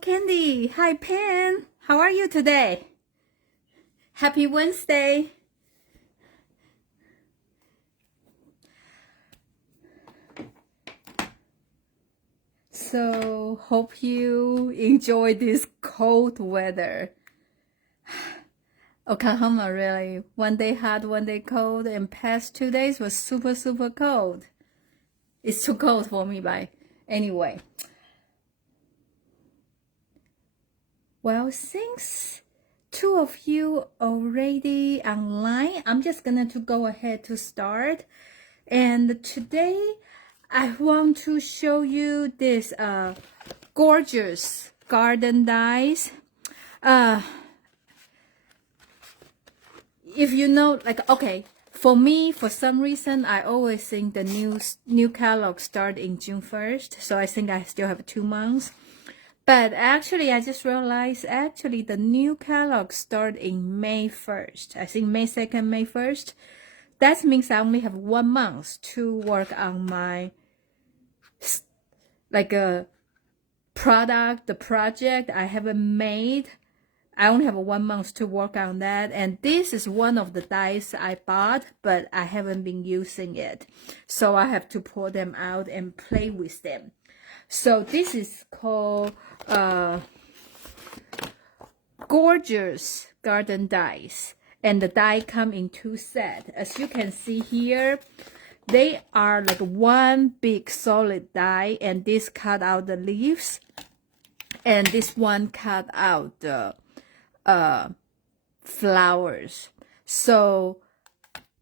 Candy. Hi, Pen. How are you today? Happy Wednesday. So, hope you enjoy this cold weather. Oklahoma, really. One day hot, one day cold, and past 2 days was super, super cold. It's too cold for me, but anyway. Well, since two of you already online, I'm just gonna to go ahead to start. And today, I want to show you this gorgeous garden dies. If you know, like, okay, for me, for some reason, I always think the new catalog start in June 1st. So I think I still have 2 months. But actually, I just realized actually the new catalog start in May 1st. I think May 2nd, May 1st. That means I only have 1 month to work on my like a product, the project I haven't made. I only have 1 month to work on that. And this is one of the dies I bought, but I haven't been using it. So I have to pull them out and play with them. So this is called Gorgeous Garden dies. And the die come in 2 sets. As you can see here, they are like one big solid die, and this cut out the leaves, and this one cut out the flowers. So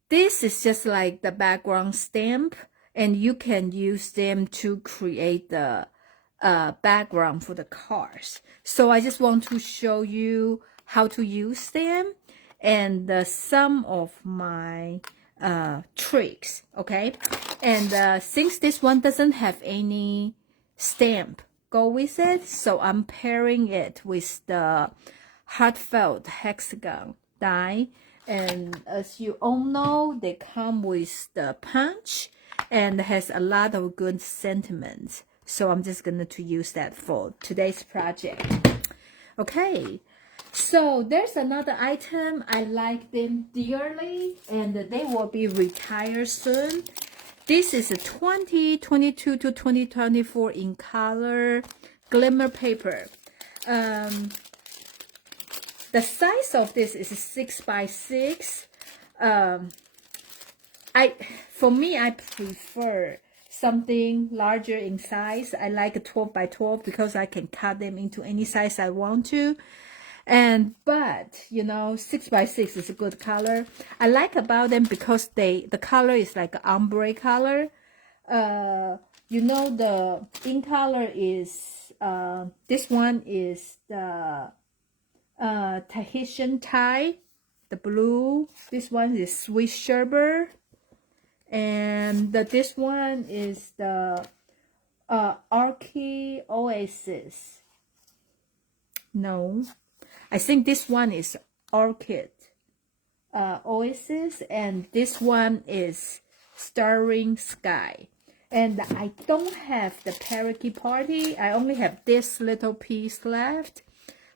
this is just like the background stamp, and you can use them to create the background for the cars. So I just want to show you how to use them and some of my tricks, okay? And since this one doesn't have any stamp go with it, so I'm pairing it with the heartfelt hexagon die. And as you all know, they come with the punch and has a lot of good sentiments. So I'm just going to use that for today's project. Okay, so there's another item. I like them dearly, and they will be retired soon. This is a 2022 to 2024 in color glimmer paper. The size of this is 6 by 6. For me, I prefer something larger in size. I like a 12 by 12 because I can cut them into any size I want to. But you know, 6 by 6 is a good color. I like about them because the color is like ombre color. You know, the in color is this one is the Tahitian tie, the blue. This one is Swiss sherbet, and this one is the Orchid Oasis. No, I think this one is Orchid Oasis, and this one is Starring Sky. And I don't have the parakeet party. I only have this little piece left.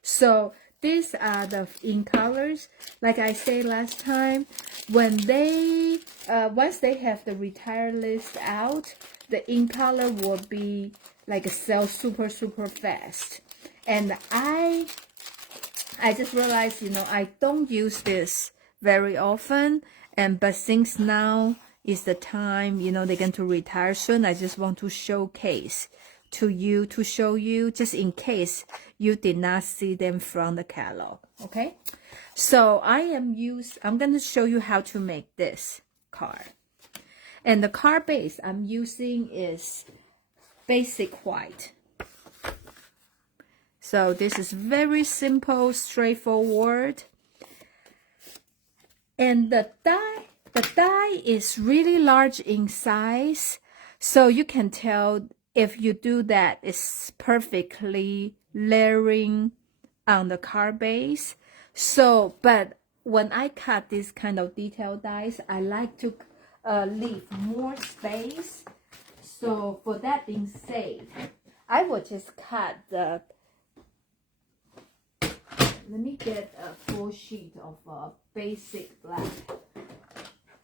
So these are the in colors. Like I said last time, when they once they have the retire list out, the in color will be like sell super fast. And I just realized, you know, I don't use this very often, but since now is the time, you know, they're going to retire soon, I just want to showcase to show you, just in case you did not see them from the catalog. Okay, so I'm going to show you how to make this card. And the card base I'm using is basic white. So this is very simple, straightforward. And the die is really large in size, so you can tell if you do that, it's perfectly layering on the card base. So, but when I cut this kind of detailed dies, I like to leave more space. So for that being said, I will just cut the let me get a full sheet of basic black.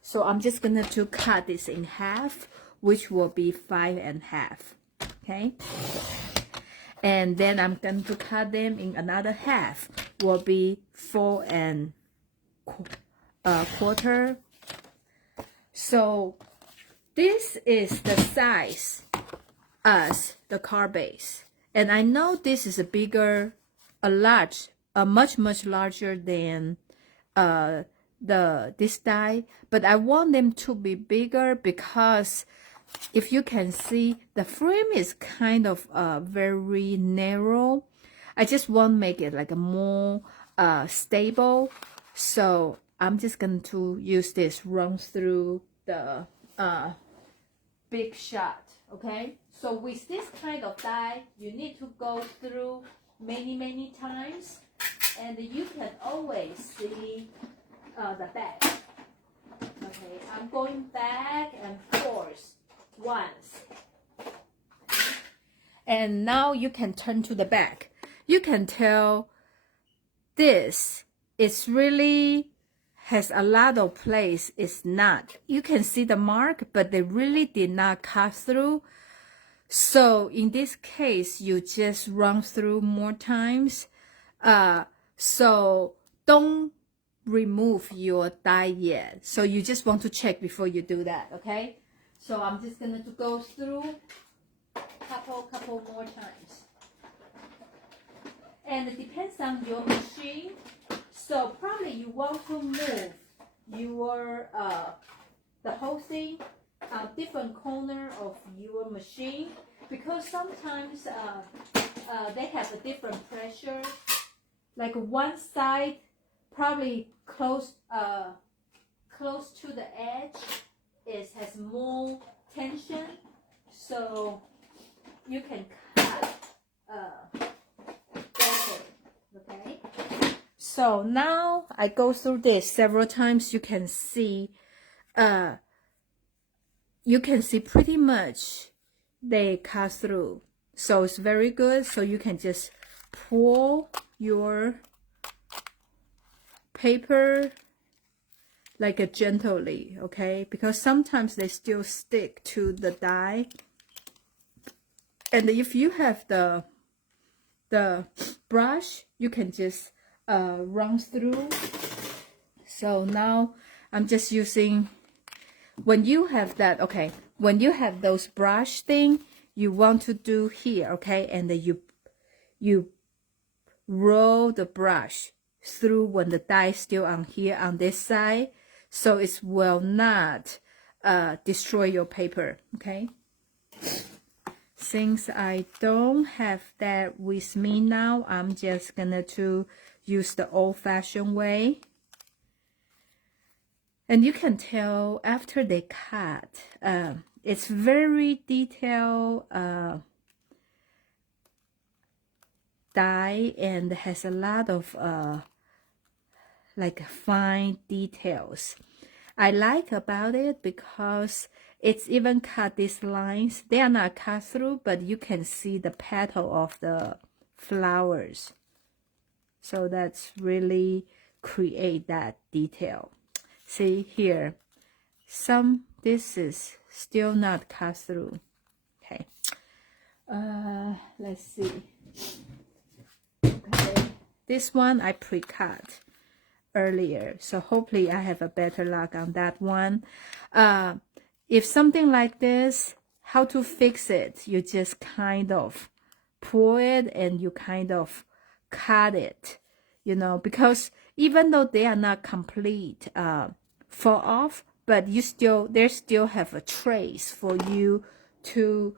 So I'm just gonna to cut this in half, which will be 5 1/2. Okay, and then I'm going to cut them in another half, will be 4 1/4. So this is the size as the card base, and I know this is a bigger, much larger than this die, but I want them to be bigger because if you can see, the frame is kind of very narrow. I just want to make it like a more stable. So I'm just going to use this run through the big shot. Okay, so with this kind of die, you need to go through many times, and you can always see the back. Okay, I'm going back and forth once, and now you can turn to the back. You can tell this is really has a lot of place. It's not. You can see the mark, but they really did not cut through. So in this case, you just run through more times. So don't remove your die yet. So you just want to check before you do that, okay? So I'm just going to go through couple more times. And it depends on your machine. So probably you want to move your the whole thing different corner of your machine, because sometimes they have a different pressure. Like one side probably close to the edge has more tension, so you can cut better. Okay. So now I go through this several times. You can see pretty much they cut through. So it's very good. So you can just pull your paper like a gently, okay? Because sometimes they still stick to the die. And if you have the brush, you can just run through. So now I'm just using, when you have that, okay, when you have those brush thing, you want to do here, okay, and then you roll the brush through when the die is still on here on this side, so it will not destroy your paper, okay? Since I don't have that with me now, I'm just gonna to use the old-fashioned way. And you can tell after they cut, it's very detailed die, and has a lot of like fine details. I like about it because it's even cut these lines. They are not cut through, but you can see the petal of the flowers. So that's really create that detail. See here, this is still not cut through. Okay, let's see. Okay, this one I pre-cut earlier, so hopefully I have a better luck on that one. If something like this, how to fix it? You just kind of pull it and you kind of cut it, you know, because even though they are not complete fall off, but they still have a trace for you to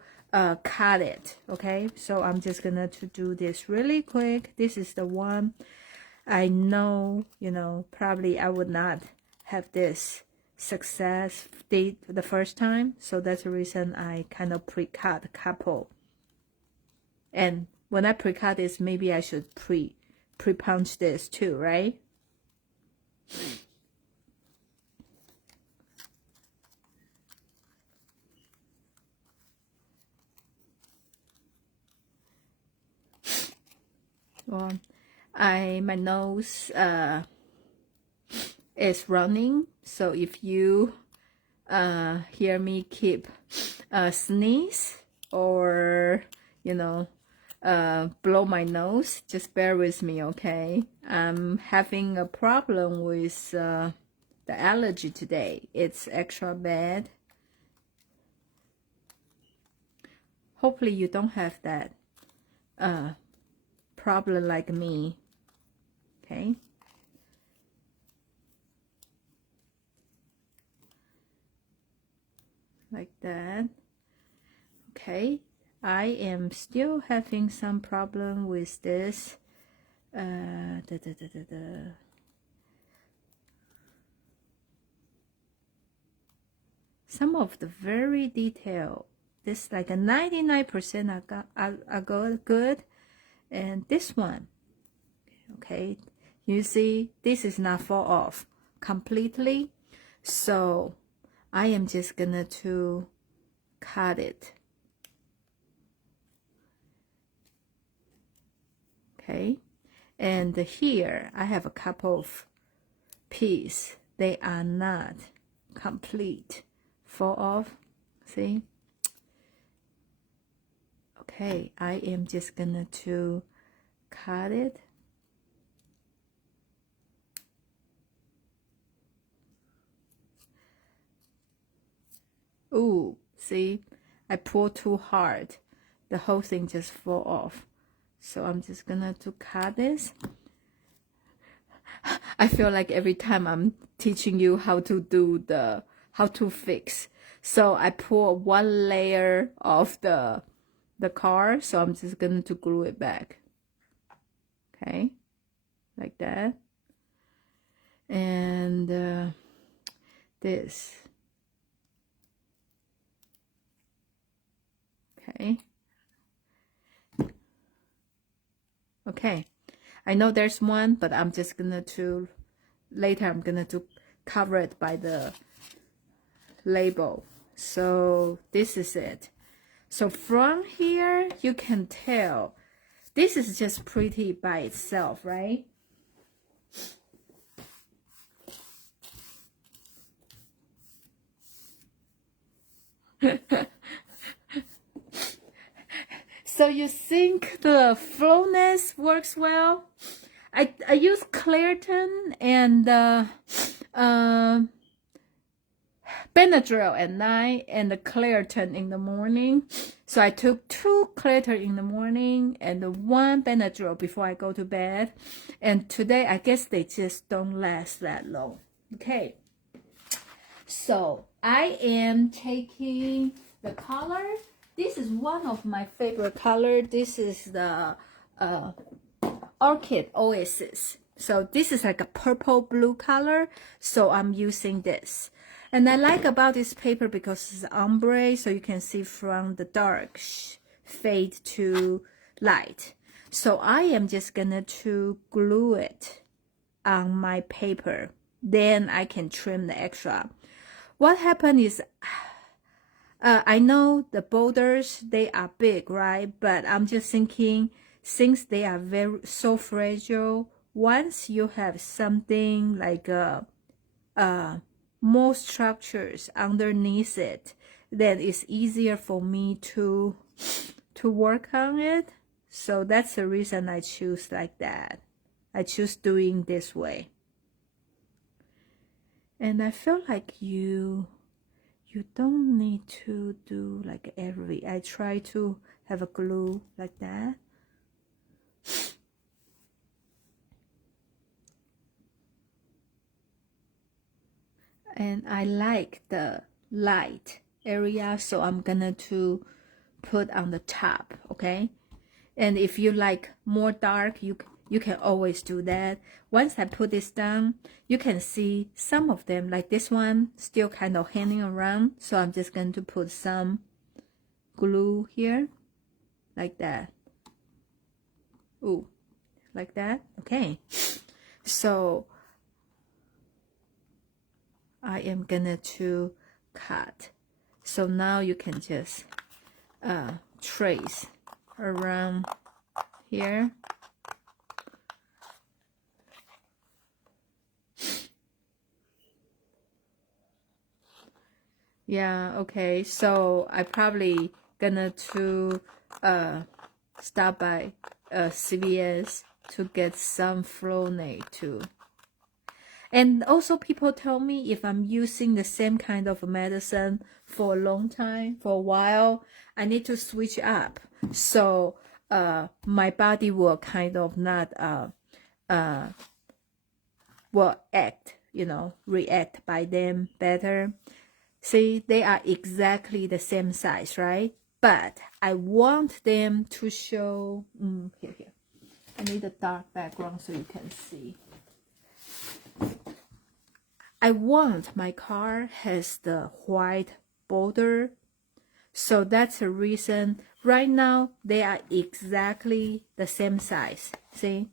cut it. Okay, so I'm just gonna to do this really quick. This is the one I know, you know, probably I would not have this success the first time, so that's the reason I kind of pre-cut a couple. And when I pre-cut this, maybe I should pre-punch this too, right? Well, my nose is running, so if you hear me keep sneeze or blow my nose, just bear with me, okay? I'm having a problem with the allergy today. It's extra bad. Hopefully you don't have that problem like me, okay? Like that. Okay, I am still having some problem with this. Some of the very detail, this like a 99% are good, and this one, okay, you see this is not fall off completely, so I am just gonna to cut it. Okay, and here I have a couple of pieces. They are not complete, fall off. See? Okay, I am just gonna to cut it. Ooh, see? I pull too hard. The whole thing just fall off. So I'm just gonna to cut this. I feel like every time I'm teaching you how to do how to fix. So I pull one layer of the card, so I'm just going to glue it back. Okay, like that. And this. Okay. Okay. I know there's one, but I'm just gonna later I'm gonna cover it by the label. So this is it. So from here you can tell this is just pretty by itself, right? So you think the flowness works well? I use Clairton and Benadryl at night and the Clairton in the morning. So I took 2 Clairton in the morning and 1 Benadryl before I go to bed. And today I guess they just don't last that long. Okay. So I am taking the color. This is one of my favorite color. This is the Orchid Oasis. So this is like a purple blue color. So I'm using this. And I like about this paper because it's ombre. So you can see from the dark fade to light. So I am just gonna to glue it on my paper. Then I can trim the extra. What happened is I know the boulders, they are big, right? But I'm just thinking, since they are so fragile, once you have something like more structures underneath it, then it's easier for me to work on it. So that's the reason I choose like that. I choose doing this way. And I feel like you don't need to do like I try to have a glue like that. And I like the light area, so I'm gonna to put on the top, okay? And if you like more dark, you can always do that. Once I put this down, you can see some of them, like this one, still kind of hanging around. So I'm just going to put some glue here, like that. Ooh, like that. Okay. So I am gonna to cut. So now you can just trace around here. Yeah, okay. So I probably gonna to stop by CVS to get some Flonase too. And also people tell me if I'm using the same kind of medicine for a long time, for a while, I need to switch up. So my body will kind of not will act, react by them better. See, they are exactly the same size, right? But I want them to show, here. I need a dark background so you can see. I want my card has the white border. So that's the reason right now they are exactly the same size. See,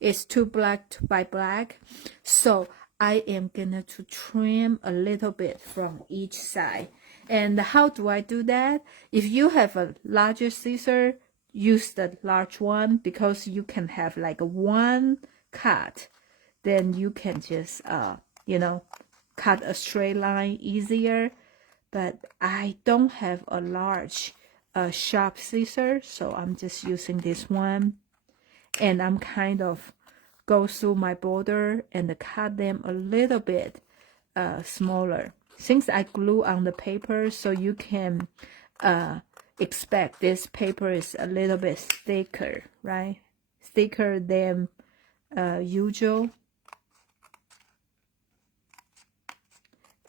it's two black by black. So I am gonna to trim a little bit from each side. And how do I do that? If you have a larger scissor, use the large one because you can have like one cut. Then you can just cut a straight line easier. But I don't have a large sharp scissor, so I'm just using this one. And I'm kind of go through my border and cut them a little bit smaller. Since I glue on the paper, so you can expect this paper is a little bit thicker, right? Thicker than usual.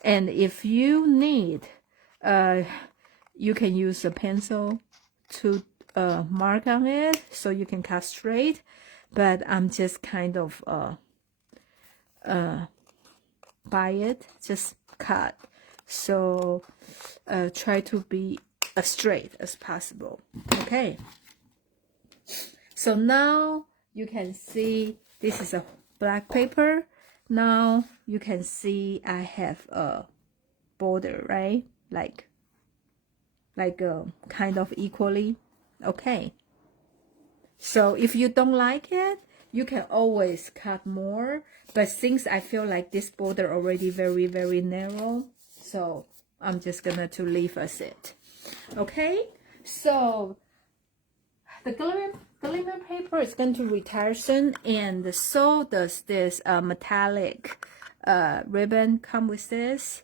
And if you need, you can use a pencil to mark on it so you can cut straight. But I'm just kind of by it, just cut. So try to be as straight as possible. Okay. So now you can see this is a black paper. Now you can see I have a border, right? Like kind of equally. Okay. So if you don't like it, you can always cut more. But since I feel like this border already very, very narrow, so I'm just gonna to leave as it. Okay. So the glimmer paper is going to retire soon, and so does this metallic ribbon come with this.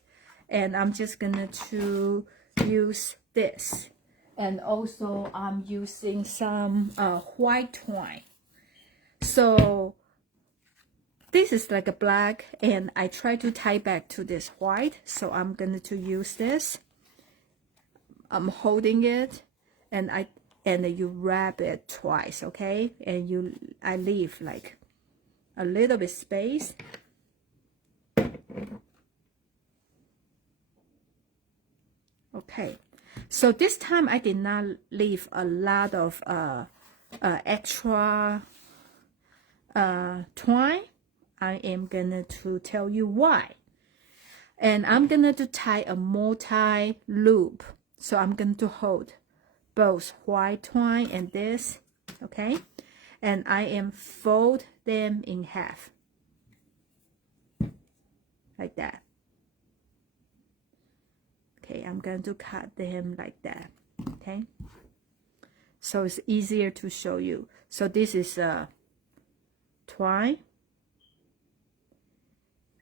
And I'm just gonna to use this. And also I'm using some white twine. So this is like a black, and I try to tie back to this white. So I'm going to use this. I'm holding it, and you wrap it twice, okay? And I leave like a little bit space. Okay, so this time I did not leave a lot of extra twine. I am gonna to tell you why. And I'm gonna to tie a multi loop. So I'm going to hold both white twine and this, okay? And I am fold them in half, like that. Okay, I'm going to cut them like that, okay? So it's easier to show you. So this is a twine.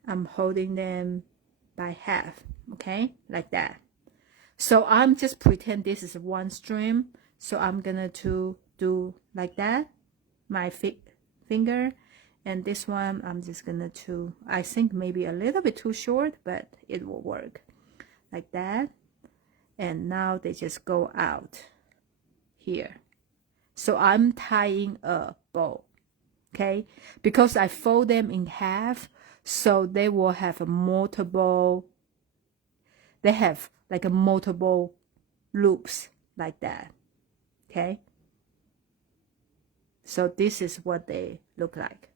I'm holding them by half, okay? Like that. So I'm just pretend this is one string. So I'm gonna to do like that, my finger, and this one I'm just gonna to, I think maybe a little bit too short, but it will work like that. And now they just go out here. So I'm tying a bow, okay? Because I fold them in half, so they will have a multiple, they have like a multiple loops like that, okay? So this is what they look like.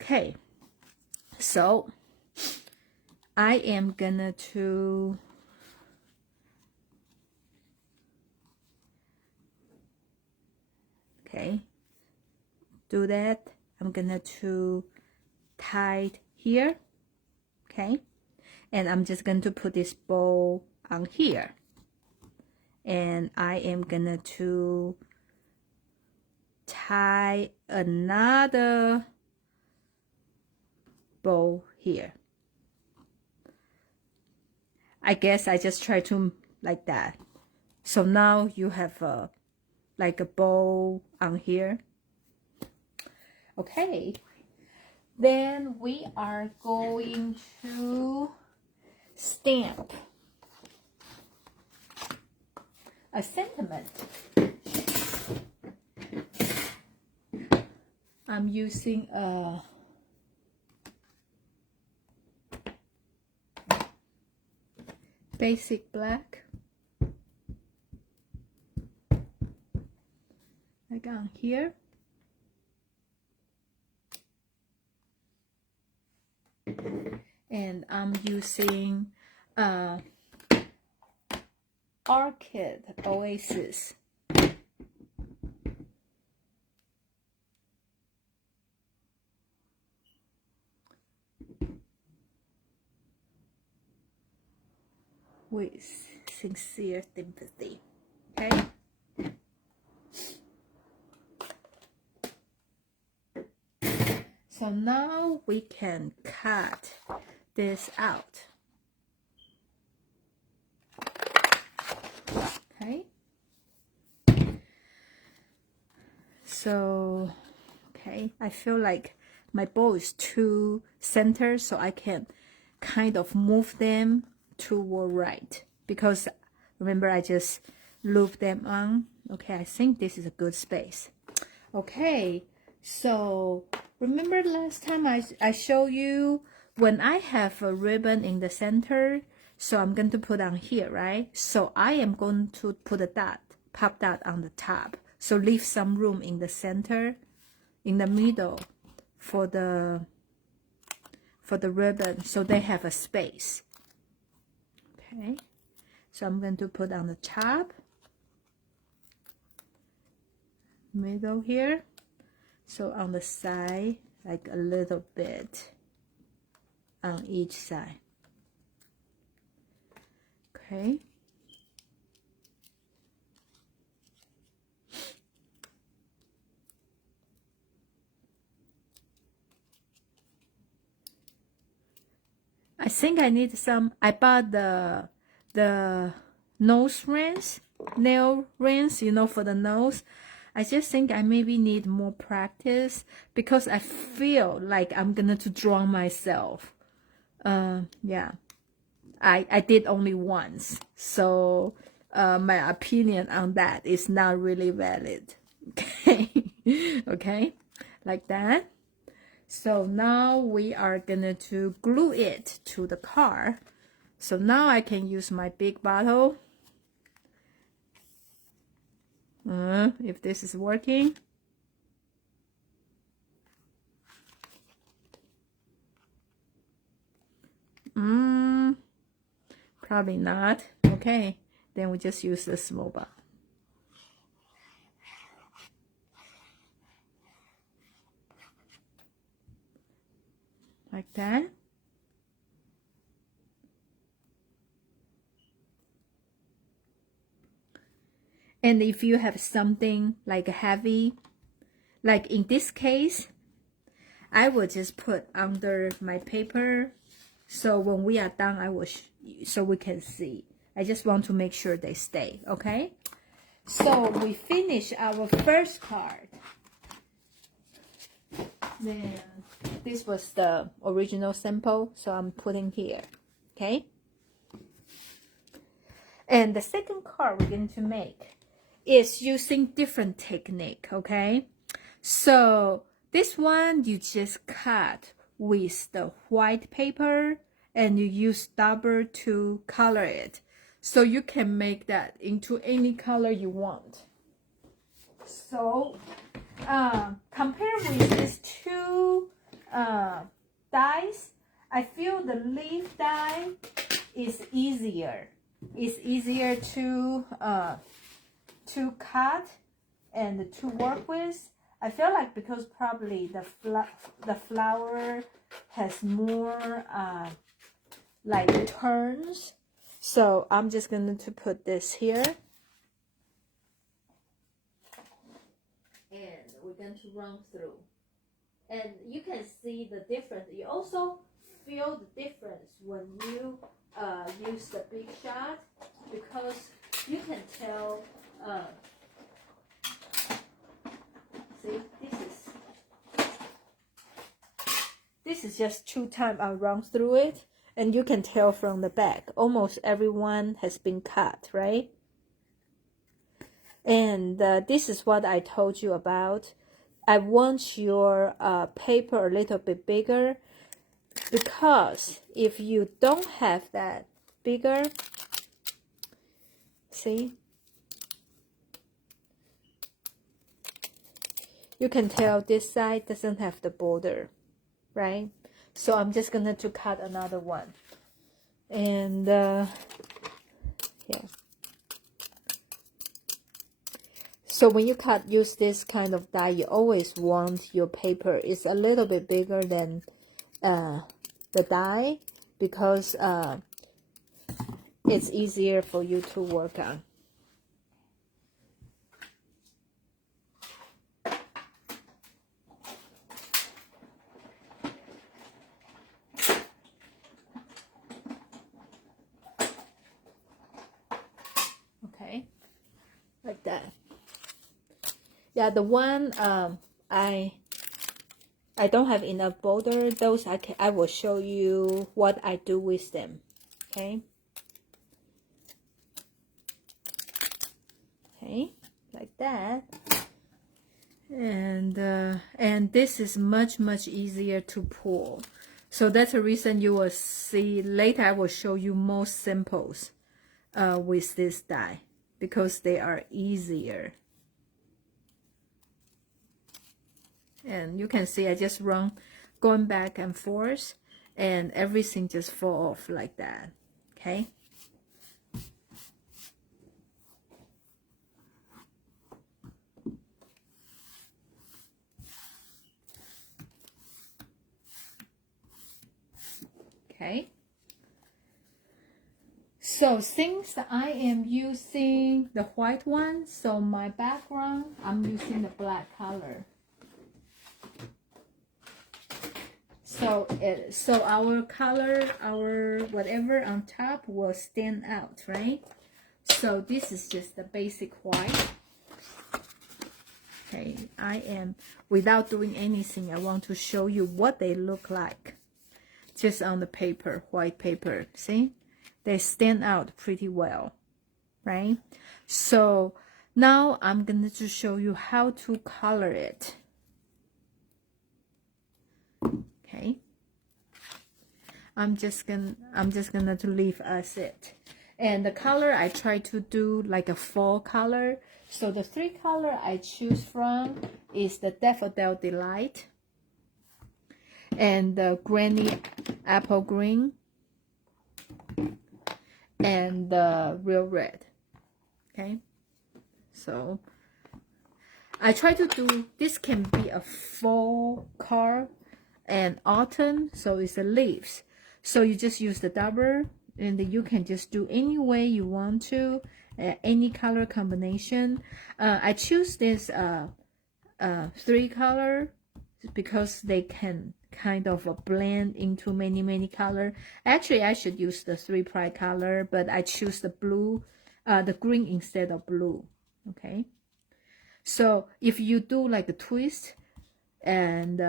Okay, so I am gonna to do that. I'm gonna to tie it here, okay? And I'm just going to put this bow on here. And I am gonna to tie another bow here. I guess I just try to like that. So now you have like a bow on here. Okay, then we are going to stamp a sentiment. I'm using a basic black, like on here. And I'm using Orchid Oasis. With sincere sympathy. Okay. So now we can cut this out. Okay. So, okay, I feel like my bow is too centered, so I can kind of move them toward right, because remember I just loop them on. Okay, I think this is a good space. Okay, so remember last time I showed you when I have a ribbon in the center, so I'm going to put on here, right? So I am going to put a dot, pop dot on the top, so leave some room in the center, in the middle for the ribbon, so they have a space. Okay, so I'm going to put on the top, middle here, so on the side, like a little bit on each side. Okay. I think I need some. I bought the nose rings, nail rings, you know, for the nose. I just think I maybe need more practice, because I feel like I'm gonna to draw myself. Yeah, I did only once, so my opinion on that is not really valid. Okay, okay, like that. So now we are gonna to glue it to the car. So now I can use my big bottle. If this is working. Probably not. Okay, then we just use the small bottle. Like that. And if you have something like heavy, like in this case, I will just put under my paper. So when we are done, I will, so we can see. I just want to make sure they stay, okay? So we finish our first card. Then this was the original sample, so I'm putting here, okay? And the second card we're going to make is using different technique, okay? So this one you just cut with the white paper and you use double to color it. So you can make that into any color you want. So compared with these two dies, I feel the leaf die is easier. It's easier to cut and to work with. I feel like because probably the flower has more like turns. So I'm just going to put this here. And we're going to run through. And you can see the difference. You also feel the difference when you use the big shot, because you can tell, see, this is just 2 times I run through it, and you can tell from the back, almost everyone has been cut, right? And this is what I told you about. I want your paper a little bit bigger, because if you don't have that bigger, see, you can tell this side doesn't have the border, right? So I'm just gonna to cut another one. And yeah. So when you cut, use this kind of die, you always want your paper is a little bit bigger than the die, because it's easier for you to work on. Okay, like that. Yeah, the one I don't have enough border. Those I will show you what I do with them. Okay. Okay, like that. And this is much easier to pull. So that's the reason you will see later. I will show you more samples with this die, because they are easier. And you can see I just run going back and forth, and everything just fall off like that. Okay. Okay. So since I am using the white one, so my background, I'm using the black color. So our color, our whatever on top will stand out, right? So this is just the basic white. Okay, I am, without doing anything, I want to show you what they look like. Just on the paper, white paper, see? They stand out pretty well, right? So now I'm going to show you how to color it. Okay. I'm just gonna to leave as it. And the color I try to do like a fall color. So the 3 color I choose from is the Daffodil Delight and the Granny Apple Green and the Real Red. Okay, so I try to do this. Can be a fall color and autumn, so it's the leaves. So you just use the double, and you can just do any way you want to, any color combination. I choose this 3 color because they can kind of blend into many color. Actually, I should use the 3 pride color, but I choose the blue, the green instead of blue. Okay, so if you do like a twist, and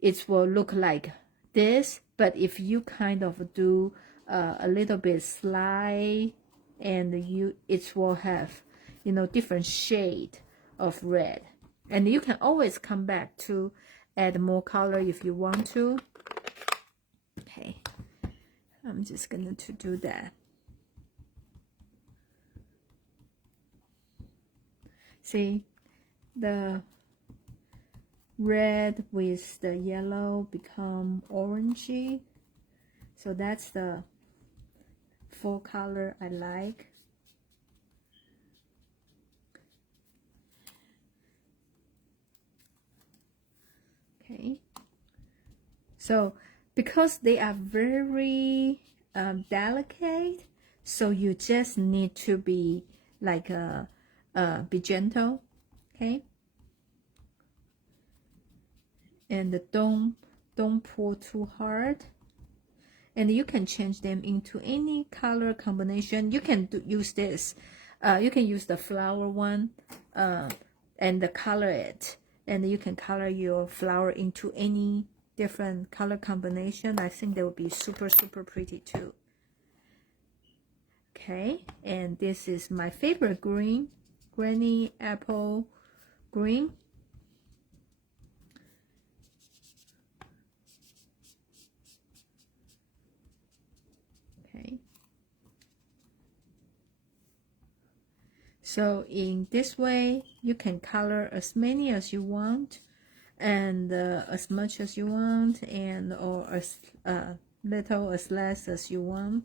it will look like this, but if you kind of do a little bit slide, and it will have, you know, different shade of red, and you can always come back to add more color if you want to. Okay, I'm just gonna to do that. See, the red with the yellow become orangey, so that's the full color I like. Okay, so because they are very delicate, so you just need to be like be gentle, okay? And don't pull too hard. And you can change them into any color combination. You can use this. You can use the flower one and color it. And you can color your flower into any different color combination. I think they will be super, super pretty too. Okay, and this is my favorite green, Granny Apple Green. Okay. So in this way, you can color as many as you want, and as much as you want, and or as little as less as you want.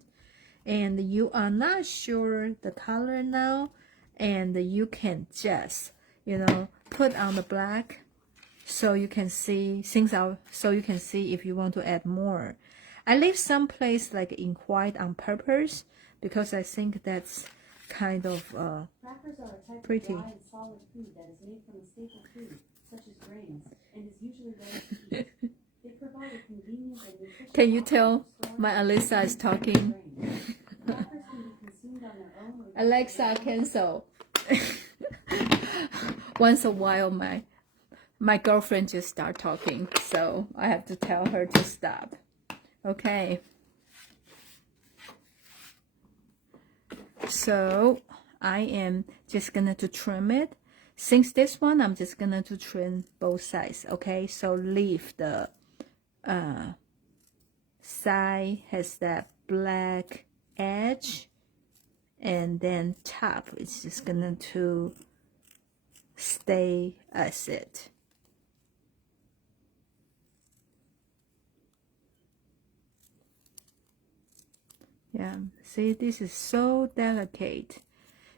And you are not sure the color now, and you can just, you know, put on the black so you can see things out, so you can see if you want to add more. I leave some place like in white on purpose because I think that's kind of crackers are a type pretty. of dry and solid food that is made from a staple food, such as grains, and is usually ready to eat. They provide a convenient and nutritious Can you option tell for storing my Alexa is talking? grains. Crackers can be consumed on their own or Alexa, cancel. Once a while, my girlfriend just start talking, so I have to tell her to stop. Okay. So I am just gonna to trim it. Since this one, I'm just gonna to trim both sides. Okay, so leave the side has that black edge, and then top it's just gonna to stay as it. Yeah, see, this is so delicate.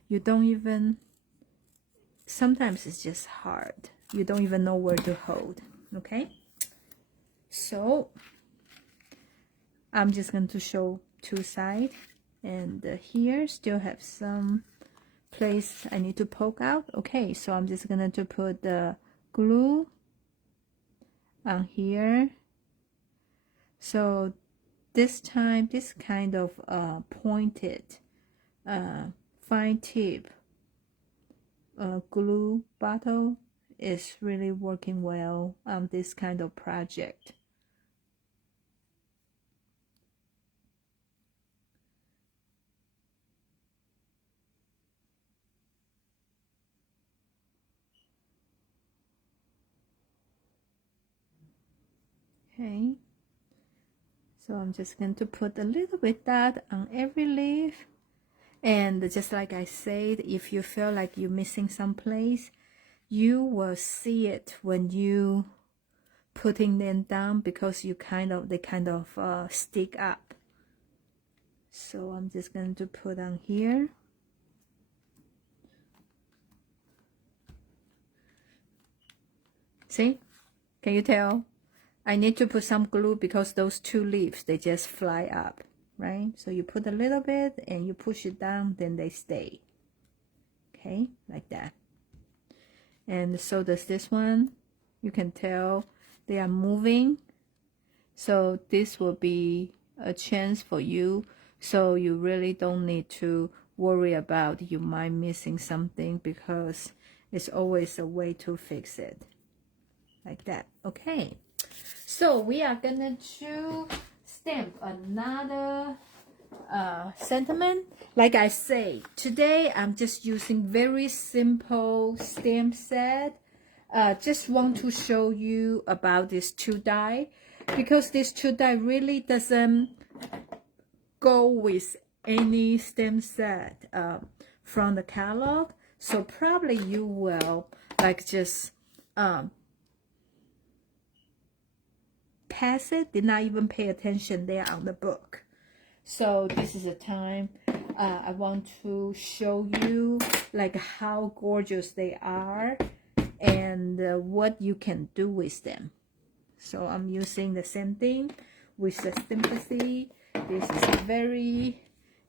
You don't even, sometimes it's just hard. You don't even know where to hold, okay? So I'm just going to show two sides, and here still have some place I need to poke out. Okay, so I'm just going to put the glue on here. So this time, this kind of pointed fine tip glue bottle is really working well on this kind of project. Okay, so I'm just going to put a little bit that on every leaf. And just like I said, if you feel like you're missing some place, you will see it when you putting them down, because they kind of stick up. So I'm just going to put on here. See? Can you tell? I need to put some glue because those two leaves, they just fly up, right? So you put a little bit and you push it down, then they stay. Okay, like that. And so does this one. You can tell they are moving. So this will be a chance for you. So you really don't need to worry about you might missing something, because it's always a way to fix it. Like that. Okay. So we are gonna to stamp another sentiment. Like I say, today I'm just using very simple stamp set. Just want to show you about this 2 die, because this 2 die really doesn't go with any stamp set from the catalog. So probably you will like just pass it, did not even pay attention there on the book. So this is a time I want to show you like how gorgeous they are and what you can do with them. So I'm using the same thing with the sympathy this is very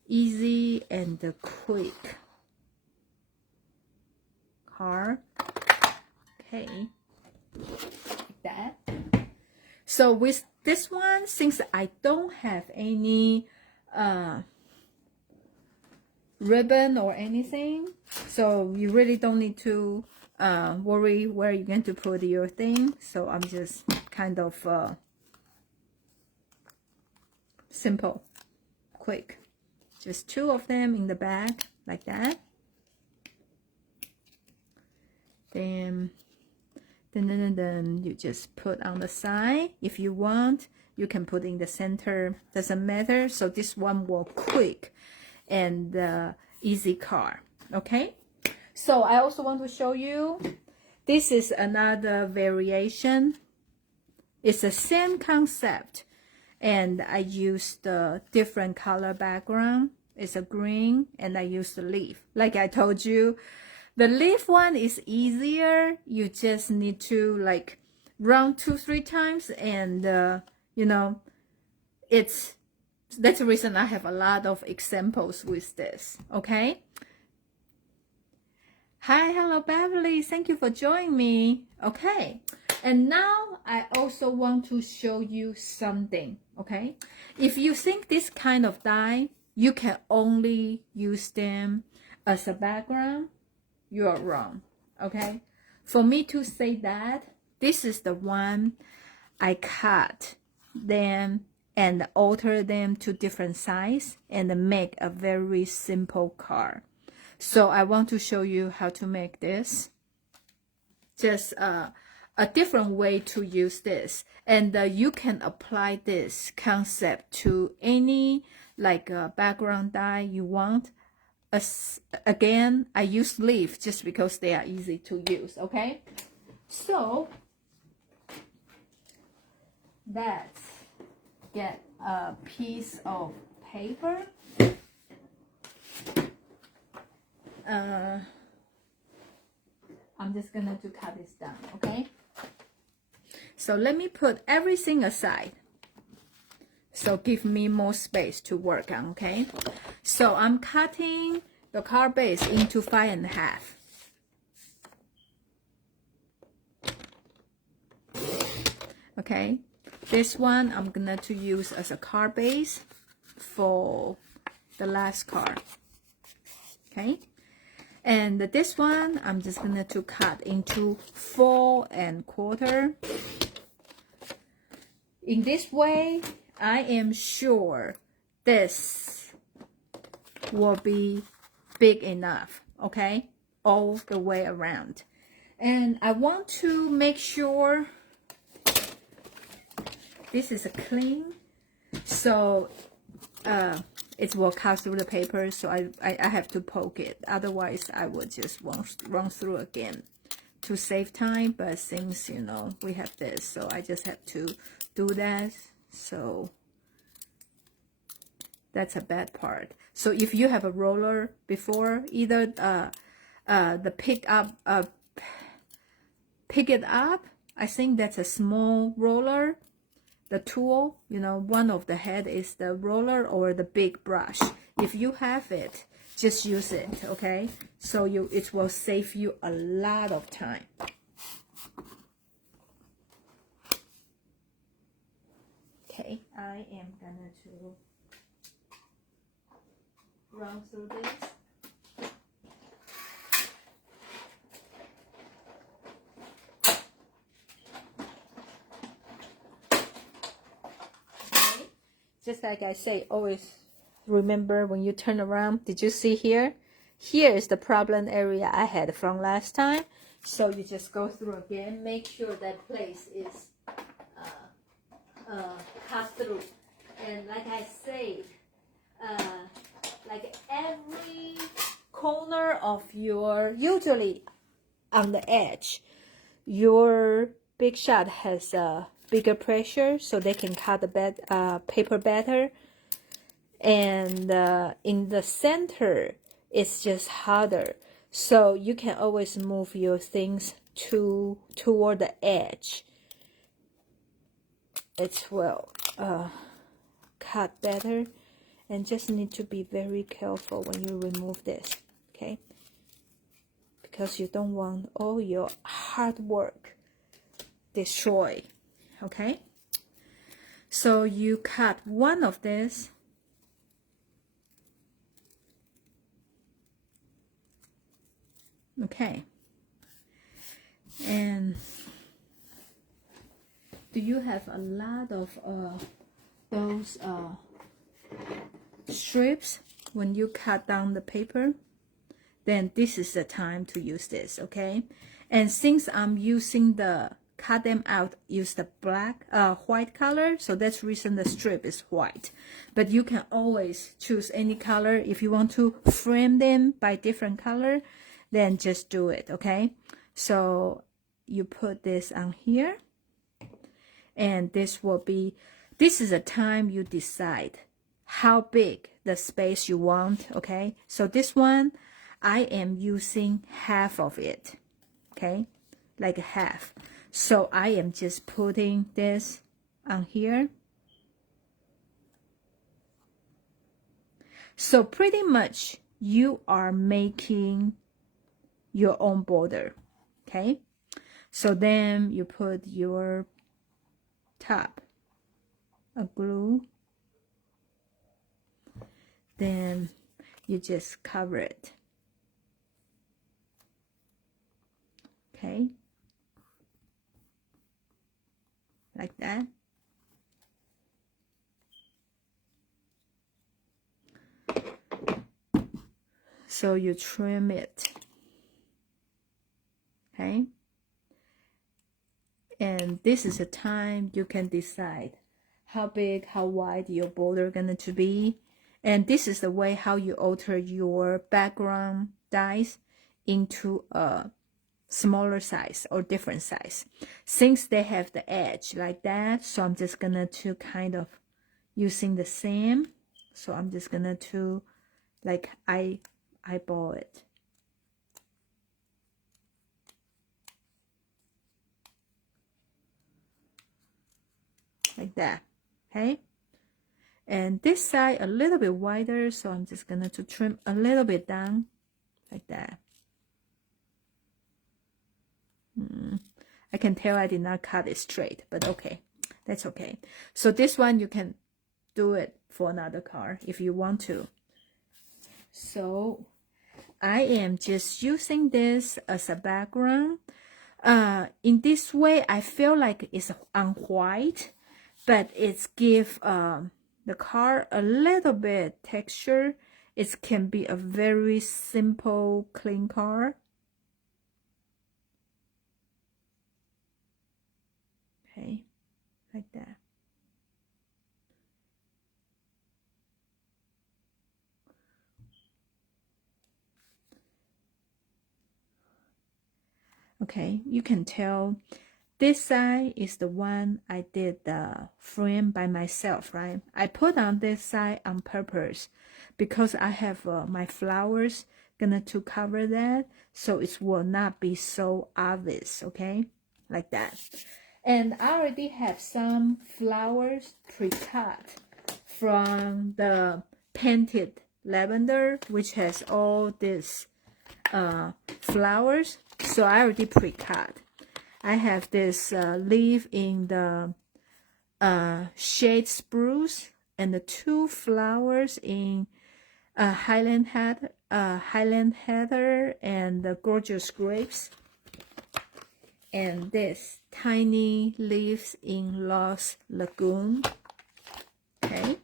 easy and quick card. Okay, like that. So with this one, since I don't have any ribbon or anything, so you really don't need to worry where you're going to put your thing. So I'm just kind of simple, quick. Just 2 of them in the back, like that. Then you just put on the side. If you want, you can put in the center, doesn't matter. So this one will quick and easy card. Okay, so I also want to show you, this is another variation. It's the same concept, and I used a different color background. It's a green, and I used the leaf. Like I told you, the leaf one is easier. You just need to like run 2-3 times, and you know, that's the reason I have a lot of examples with this. Okay. Hi, hello Beverly, thank you for joining me. Okay, and now I also want to show you something. Okay, if you think this kind of die, you can only use them as a background, you are wrong. Okay, for me to say that, this is the one I cut them and alter them to different size and make a very simple card. So I want to show you how to make this. Just a different way to use this, and you can apply this concept to any like background die you want. Again, I use leaf just because they are easy to use. Okay, so let's get a piece of paper. I'm just gonna to cut this down. Okay, so let me put everything aside, so give me more space to work on. Okay, so I'm cutting the card base into 5.5. Okay, this one I'm gonna to use as a card base for the last card. Okay, and this one I'm just gonna to cut into 4.25. In this way, I am sure this will be big enough. Okay, all the way around. And I want to make sure this is clean, so it will cut through the paper, so I have to poke it. Otherwise, I would just run through again to save time. But since, you know, we have this, so I just have to do that. So that's a bad part. So if you have a roller before, either the pick it up, I think that's a small roller. The tool, you know, one of the head is the roller or the big brush. If you have it, just use it. Okay, so it will save you a lot of time. Okay, I am gonna to run through this. Just like I say, always remember when you turn around, did you see here? Here is the problem area I had from last time. So you just go through again, make sure that place is cut through. And like I said, like every corner of your, usually on the edge, your big shot has a bigger pressure, so they can cut the paper better. And in the center, it's just harder. So you can always move your things toward the edge. It will cut better, and just need to be very careful when you remove this, okay? Because you don't want all your hard work destroyed, okay? So you cut one of this, okay? And do you have a lot of those strips when you cut down the paper? Then this is the time to use this, okay? And since I'm using the cut them out, use the white color, so that's the reason the strip is white. But you can always choose any color. If you want to frame them by different color, then just do it, okay? So you put this on here, and this is the time you decide how big the space you want, okay? So this one, I am using half of it, okay? Like half. So I am just putting this on here. So pretty much you are making your own border, okay? So then you put your top, a glue, then you just cover it, okay? Like that. So you trim it, okay? And this is the time you can decide how big, how wide your border going to be. And this is the way how you alter your background dies into a smaller size or different size. Since they have the edge like that, so I'm just gonna to kind of using the same. So I'm just gonna to like eyeball it. Like that, okay? And this side a little bit wider, so I'm just gonna to trim a little bit down like that. I can tell I did not cut it straight, but okay, that's okay. So this one you can do it for another card if you want to. So I am just using this as a background. In this way, I feel like it's on white, but it's give the card a little bit texture. It can be a very simple, clean card. Okay, like that. Okay, you can tell this side is the one I did the frame by myself, right? I put on this side on purpose because I have my flowers gonna to cover that, so it will not be so obvious, okay? Like that. And I already have some flowers pre-cut from the painted lavender, which has all these flowers. So I already pre-cut. I have this leaf in the shade spruce, and the two flowers in Highland Heather and the gorgeous grapes, and this tiny leaves in Lost Lagoon. Okay,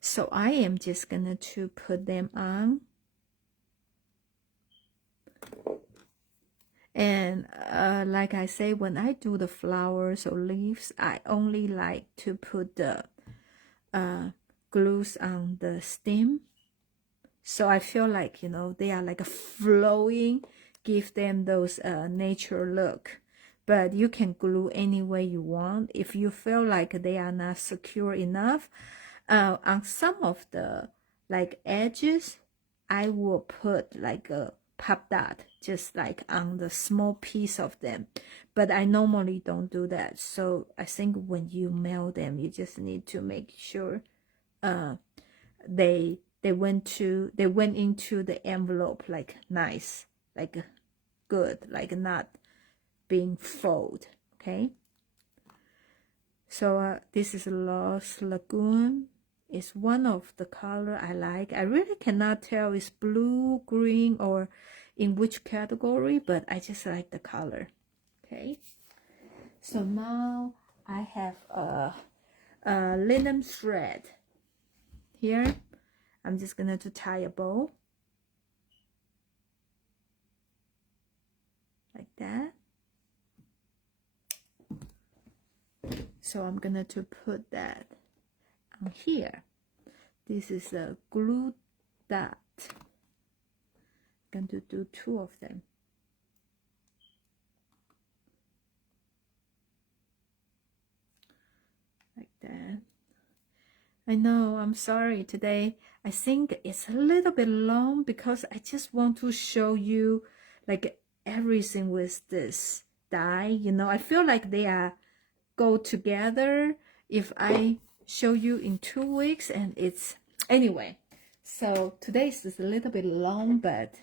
so I am just gonna to put them on. And like I say, when I do the flowers or leaves, I only like to put the glues on the stem. So I feel like, you know, they are like a flowing, give them those nature look. But you can glue any way you want. If you feel like they are not secure enough, on some of the like edges, I will put like a pop dot, just like on the small piece of them. But I normally don't do that. So I think when you mail them, you just need to make sure they went into the envelope like nice, like good, like not being folded. Okay, so this is Lost Lagoon. It's one of the color I like. I really cannot tell it's blue, green, or in which category, but I just like the color. Okay, so now I have a linen thread here. I'm just gonna to tie a bow like that. So I'm gonna to put that on here. This is a glue dot. I'm going to do 2 of them. Like that. I know, I'm sorry today. I think it's a little bit long because I just want to show you like everything with this die. You know, I feel like they are go together if I show you in 2 weeks, and it's anyway. So today's is a little bit long, but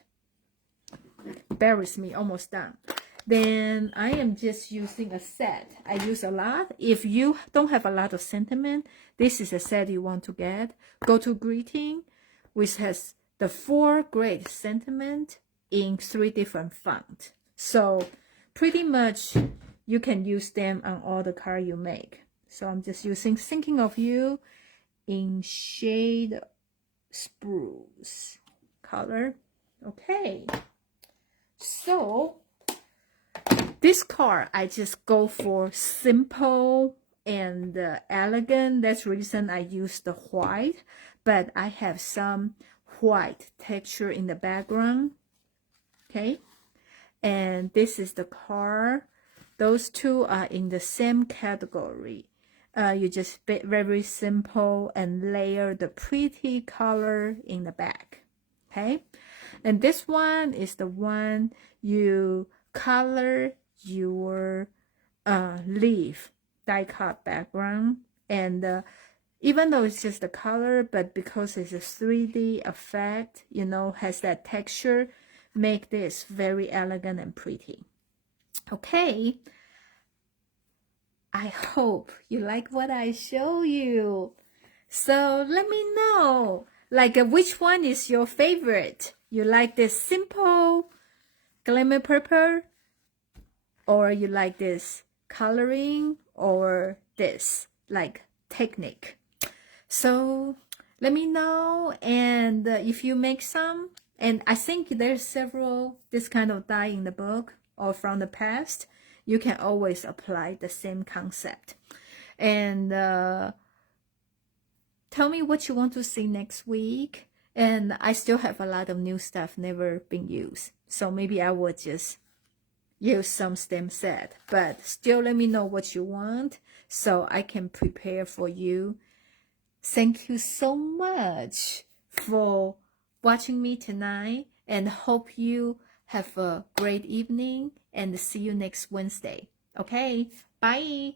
bear with me, almost done. Then I am just using a set. I use a lot. If you don't have a lot of sentiment, this is a set you want to get. Go to Greeting, which has the 4 great sentiment in 3 different fonts. So pretty much you can use them on all the card you make. So I'm just using Thinking of You in shade Spruce color. Okay. So this card, I just go for simple and elegant. That's the reason I use the white, but I have some white texture in the background. Okay, and this is the card. Those 2 are in the same category. You just very simple and layer the pretty color in the back. Okay, and this one is the one you color your leaf die cut background, and even though it's just the color, but because it's a 3D effect, you know, has that texture, make this very elegant and pretty. Okay, I hope you like what I show you. So let me know, like which one is your favorite? You like this simple glimmer purple, or you like this coloring, or this like technique? So let me know, and if you make some, and I think there's several this kind of die in the book or from the past, you can always apply the same concept. And tell me what you want to see next week. And I still have a lot of new stuff never been used, so maybe I will just use some stem set, but still let me know what you want so I can prepare for you. Thank you so much for watching me tonight, and hope you have a great evening, and see you next Wednesday. Okay, bye.